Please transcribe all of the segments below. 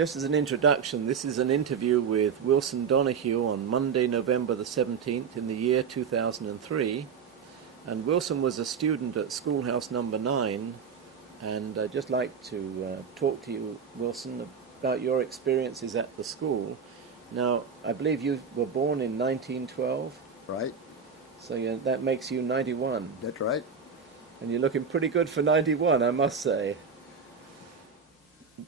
Just as an introduction, this is an interview with Wilson Donahue on Monday, November the 17th in the year 2003. And Wilson was a student at Schoolhouse number 9. And I'd just like to talk to you, Wilson, about your experiences at the school. Now, I believe you were born in 1912. Right. So that makes you 91. That's right. And you're looking pretty good for 91, I must say.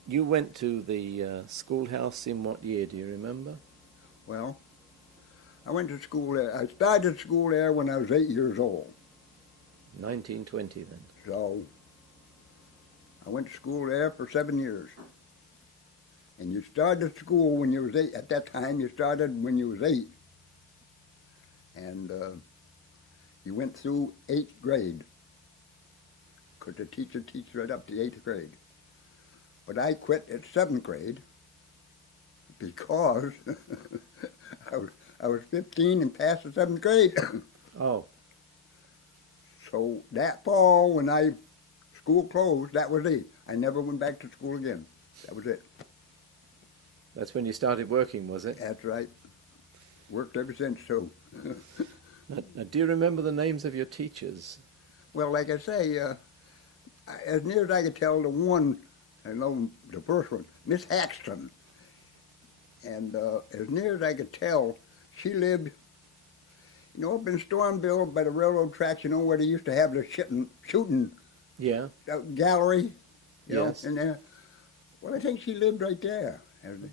You went to the schoolhouse in what year, do you remember? Well, I went to school there. I started school there when I was 8 years old. 1920 then. So I went to school there for 7 years. And you started school when you was 8. At that time, you started when you was 8. And you went through 8th grade. Because the teacher teaches right up to 8th grade. But I quit at 7th grade because I was 15 and passed the 7th grade. Oh. So that fall when school closed, that was it. I never went back to school again. That was it. That's when you started working, was it? That's right. Worked ever since, too. Now, do you remember the names of your teachers? Well, like I say, as near as I could tell, I know the first one, Miss Haxton. And as near as I could tell, she lived, up in Stormville by the railroad tracks, where they used to have the shooting Yeah. Gallery, Yes. in there. Well, I think she lived right there. And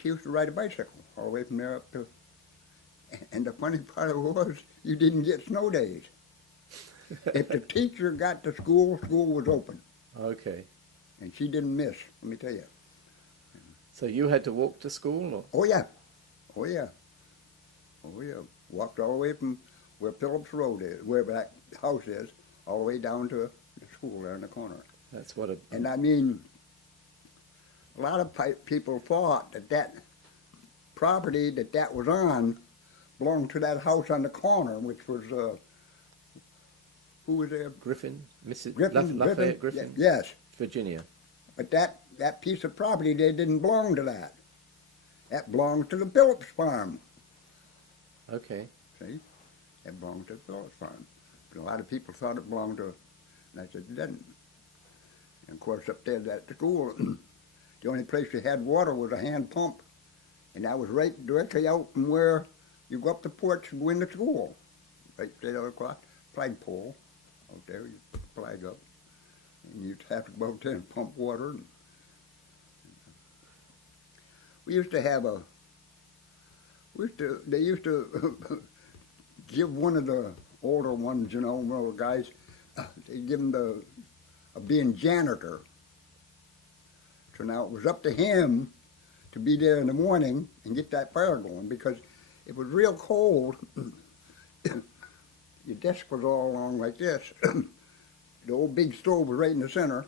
she used to ride a bicycle all the way from there up to, and the funny part of it was, you didn't get snow days. If the teacher got to school, school was open. Okay. And she didn't miss, let me tell you. So you had to walk to school? Or? Oh, yeah. Oh, yeah. Oh, yeah. Walked all the way from where Phillips Road is, where that house is, all the way down to the school there in the corner. That's what And I mean, a lot of people thought that property that was on belonged to that house on the corner, which was, who was there? Griffin? Mrs. Griffin. Lafayette Griffin? Yes. Virginia. But that piece of property, they didn't belong to that. That belonged to the Phillips farm. Okay. See? It belonged to the Phillips farm. But a lot of people thought it belonged to, and I said it didn't. And of course up there at the school, the only place you had water was a hand pump. And that was right directly out from where you go up the porch and go into school. Right there across flagpole out there, you put the flag up. And you'd have to go out there and pump water. We used to have they used to give one of the older ones, one of the guys, they give him being janitor. So now it was up to him to be there in the morning and get that fire going, because it was real cold. Your desk was all along like this. The old big stove was right in the center.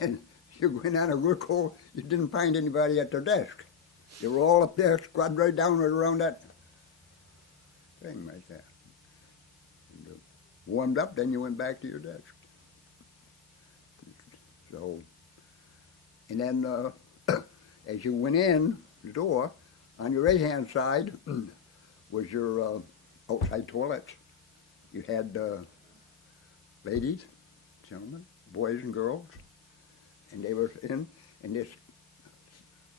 And you went out of real cold, you didn't find anybody at their desk. They were all up there, squatted right down right around that thing right there. And warmed up, then you went back to your desk. So, and then as you went in the door, on your right-hand side was your outside toilets. You had ladies, gentlemen, boys and girls, and they were in this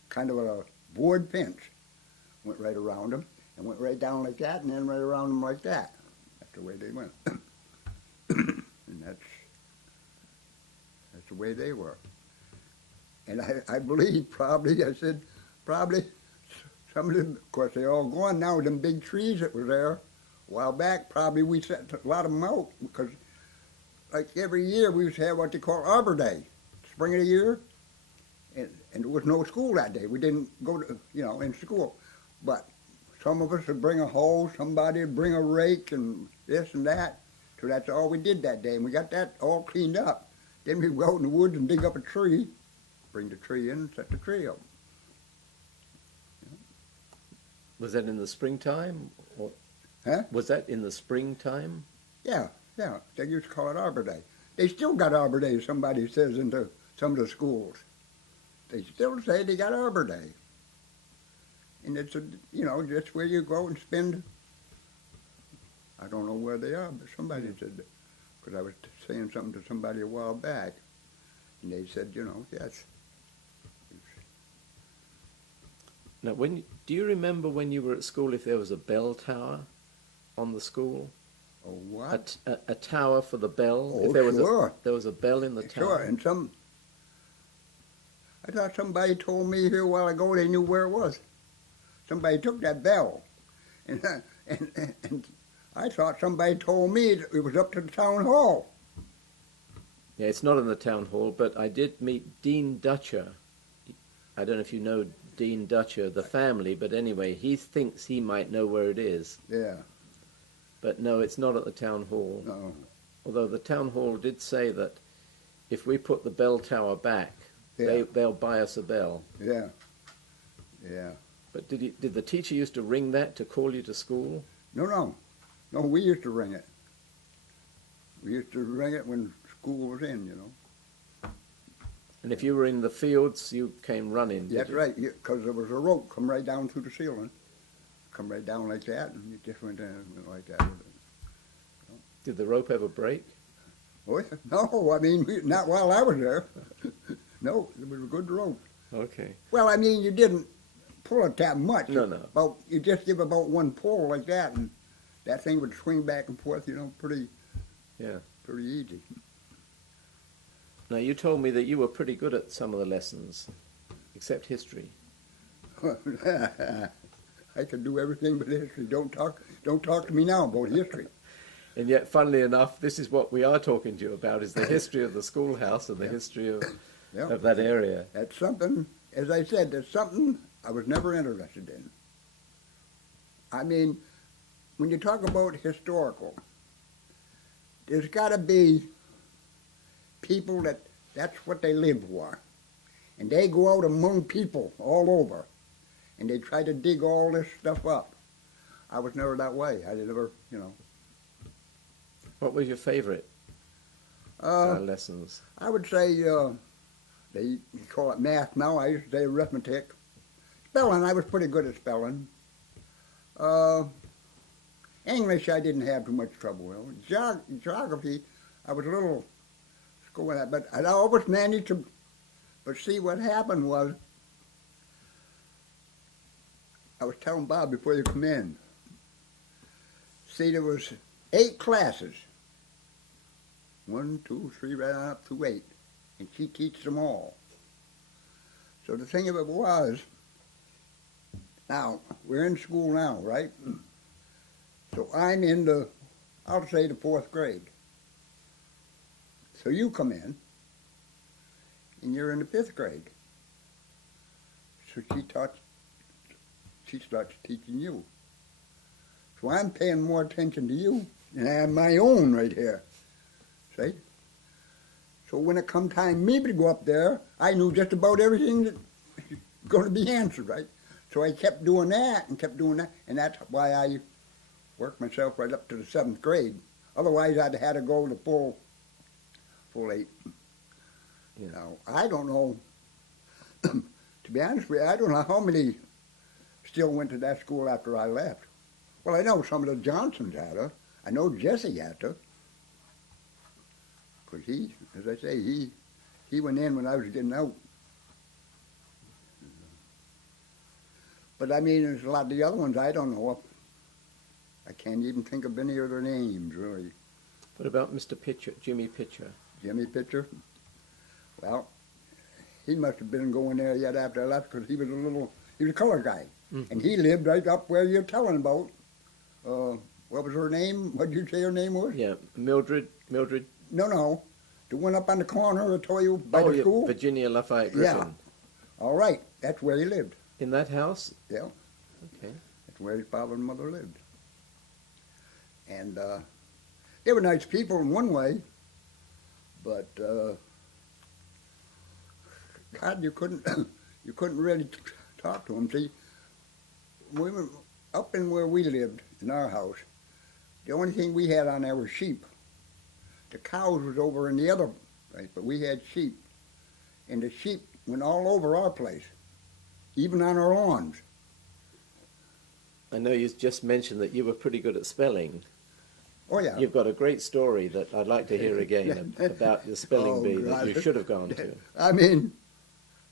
kind of a board fence. Went right around them, and went right down like that, and then right around them like that. That's the way they went. And that's the way they were. And I believe probably some of them, of course they're all gone now, them big trees that were there a while back, probably we set a lot of them out, because like every year we used to have what they call Arbor Day, spring of the year, and there was no school that day. We didn't go to, in school. But some of us would bring a hoe, somebody would bring a rake and this and that. So that's all we did that day, and we got that all cleaned up. Then we'd go out in the woods and dig up a tree, bring the tree in and set the tree up. Was that in the springtime? Or Huh? Was that in the springtime? Yeah. They used to call it Arbor Day. They still got Arbor Day, somebody says, into some of the schools. they still say they got Arbor Day. And it's, just where you go and spend, I don't know where they are, but somebody said, because I was saying something to somebody a while back, and they said, yes. Now, do you remember when you were at school if there was a bell tower on the school? Oh, what? A tower for the bell? Oh, If there sure. there was a bell in the Sure, tower? and I thought somebody told me here a while ago they knew where it was. Somebody took that bell, and and I thought somebody told me it was up to the town hall. Yeah, it's not in the town hall, but I did meet Dean Dutcher. I don't know if you know Dean Dutcher, the family, but anyway, he thinks he might know where it is. Yeah. But no, it's not at the town hall. No. Although the town hall did say that if we put the bell tower back, Yeah. they'll buy us a bell. Yeah. Yeah. But did the teacher used to ring that to call you to school? No. No, we used to ring it. We used to ring it when school was in, And if you were in the fields, you came running. That's right, because there was a rope come right down through the ceiling. Come right down like that, and you just went down like that with it. Did the rope ever break? Oh, yeah. No, I mean, not while I was there. No, it was a good rope. Okay. Well, I mean, you didn't pull it that much. No. You just give about one pull like that, and that thing would swing back and forth, pretty easy. Now, you told me that you were pretty good at some of the lessons, except history. I could do everything but history. Don't talk to me now about history. And yet, funnily enough, this is what we are talking to you about, is the history of the schoolhouse and the history of that area. That's something, as I said, that's something I was never interested in. I mean, when you talk about historical, there's got to be people that's what they live for. And they go out among people all over, and they try to dig all this stuff up. I was never that way. I never, What was your favorite lessons? I would say, they call it math now. I used to say arithmetic. Spelling, I was pretty good at spelling. English, I didn't have too much trouble with. Geography, I was a little school with that, but I always managed to. But see, what happened was, I was telling Bob before you come in. See, there was 8 classes. 1, 2, 3, right on up to 8. And she teaches them all. So the thing of it was, now, we're in school now, right? So I'm in I'll say the 4th grade. So you come in, and you're in the 5th grade. So she starts teaching you. So I'm paying more attention to you than I am my own right here. See? So when it come time me to go up there, I knew just about everything that's going to be answered, right? So I kept doing that, and that's why I worked myself right up to the 7th grade. Otherwise, I'd had to go to full 8. I don't know, to be honest with you, I don't know how many still went to that school after I left. Well, I know some of the Johnsons had to. I know Jesse had to. Because he, as I say, he went in when I was getting out. But I mean, there's a lot of the other ones I don't know. I can't even think of any of their names, really. What about Mr. Pitcher, Jimmy Pitcher? Jimmy Pitcher? Well, he must have been going there yet after I left because he was a color guy. Mm-hmm. And he lived right up where you're telling about. What was her name? What did you say her name was? Yeah, Mildred. No. The one up on the corner, I told you, by the school? Virginia Lafayette Griffin. Yeah. All right. That's where he lived. In that house? Yeah. Okay. That's where his father and mother lived. And they were nice people in one way, but God, you couldn't really talk to them. See, we were up in where we lived in our house. The only thing we had on there was sheep. The cows was over in the other place, but we had sheep. And the sheep, went all over our place, even on our lawns. I know you just mentioned that you were pretty good at spelling. Oh, yeah. You've got a great story that I'd like to hear again about the spelling Oh, bee that God. you should have gone to. I mean,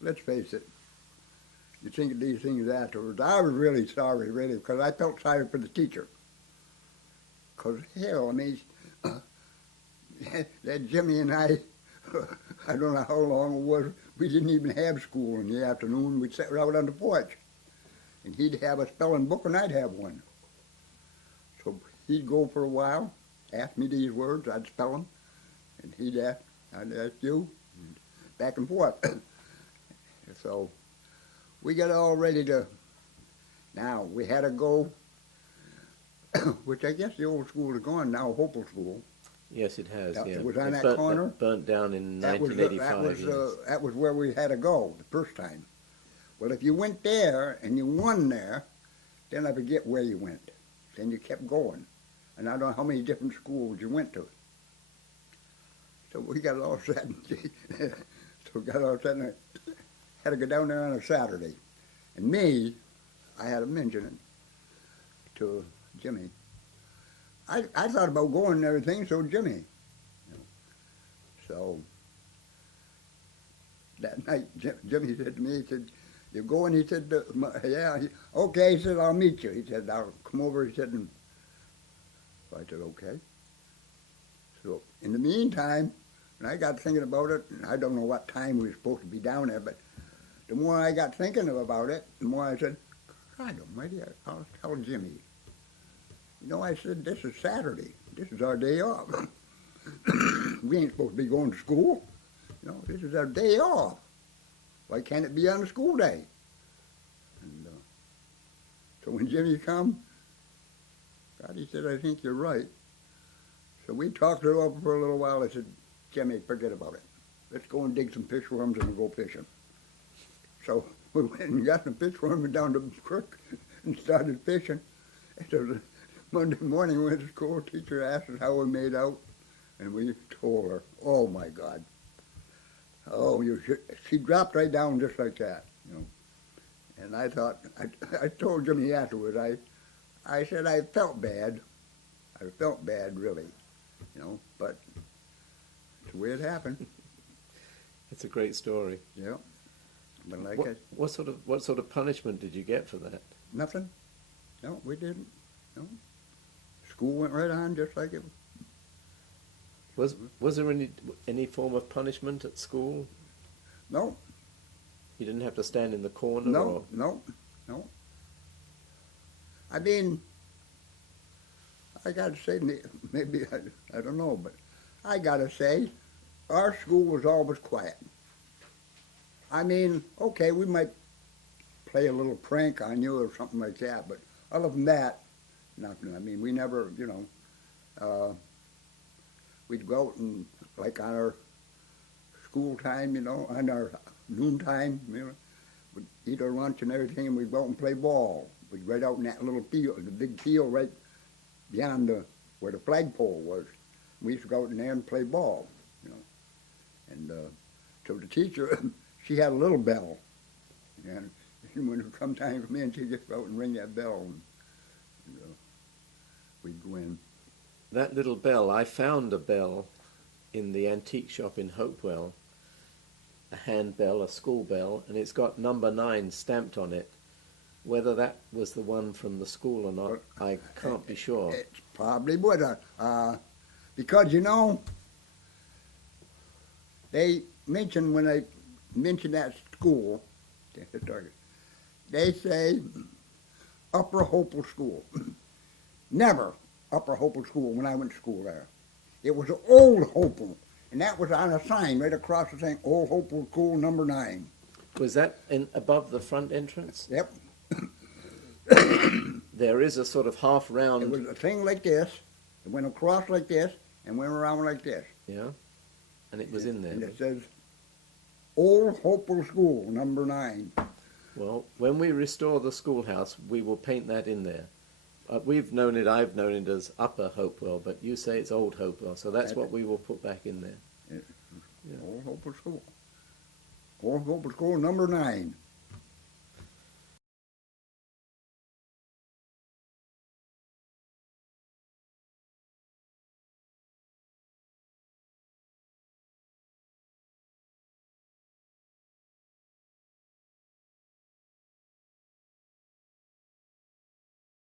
let's face it. You think of these things afterwards. I was really sorry, really, because I felt sorry for the teacher. Because, hell, I mean, that Jimmy and I don't know how long it was, we didn't even have school in the afternoon. We'd sit out on the porch. And he'd have a spelling book and I'd have one. So he'd go for a while, ask me these words, I'd spell them, and I'd ask you, and back and forth. So we got all ready to, now we had to go, which I guess the old school is gone now, Hopel School. Yes, it has. That Yeah, was on It that burnt, corner. Burnt down in 1985. That was where we had to go the first time. Well, if you went there and you won there, then I forget where you went. Then you kept going. And I don't know how many different schools you went to. So we got all set. I had to go down there on a Saturday. And me, I had to mention it to Jimmy. I thought about going and everything, so Jimmy. So that night, Jimmy said to me, he said, "You going?" He said, "Yeah." Okay, he said, "I'll meet you." He said, "I'll come over." He said, and so I said, "Okay." So in the meantime, and I got thinking about it, and I don't know what time we were supposed to be down there, but the more I got thinking about it, the more I said, "God almighty, I'll tell Jimmy." You know, I said, "This is Saturday. This is our day off. We ain't supposed to be going to school. You know, this is our day off. Why can't it be on a school day?" And so when Jimmy come, God, he said, "I think you're right." So we talked it over for a little while. I said, "Jimmy, forget about it. Let's go and dig some fish worms and we'll go fishing." So we went and got some fish worms down the creek and started fishing. And so Monday morning when the school teacher asked us how we made out, and we told her, oh my God. Oh, she dropped right down just like that, you know. And I thought, I told Jimmy afterwards, I said I felt bad. I felt bad, really, you know, but it's the way it happened. It's a great story. Yeah. But like what sort of punishment did you get for that? Nothing. No, we didn't. No. School went right on just like it. Was there any form of punishment at school? No. You didn't have to stand in the corner? No. I mean, I got to say, maybe, I don't know, but I got to say, our school was always quiet. I mean, okay, we might play a little prank on you or something like that, but other than that, nothing. I mean, we never, you know, we'd go out and, like on our school time, you know, on our noon time, you know, we'd eat our lunch and everything, and we'd go out and play ball. We'd right out in that little field, the big field right beyond where the flagpole was. We used to go out in there and play ball, you know. And so the teacher, she had a little bell, and when it come time for me, and she'd just go out and ring that bell, and we'd go in. That little bell, I found a bell in the antique shop in Hopewell, a hand bell, a school bell, and it's got number 9 stamped on it. Whether that was the one from the school or not, I can't be sure. It probably would, because, you know, they mentioned, when they mentioned that school, they say Upper Hopewell School. Never Upper Hopewell School when I went to school there. It was Old Hopewell, and that was on a sign right across the thing, Old Hopewell School number 9. Was that above the front entrance? Yep. There is a sort of half round. It was a thing like this. It went across like this and went around like this. Yeah, and it was in there. And it says Old Hopewell School number 9. Well, when we restore the schoolhouse, we will paint that in there. I've known it as Upper Hopewell, but you say it's Old Hopewell, so that's what we will put back in there. Yeah. Old Hopewell School. horoscope school number 9.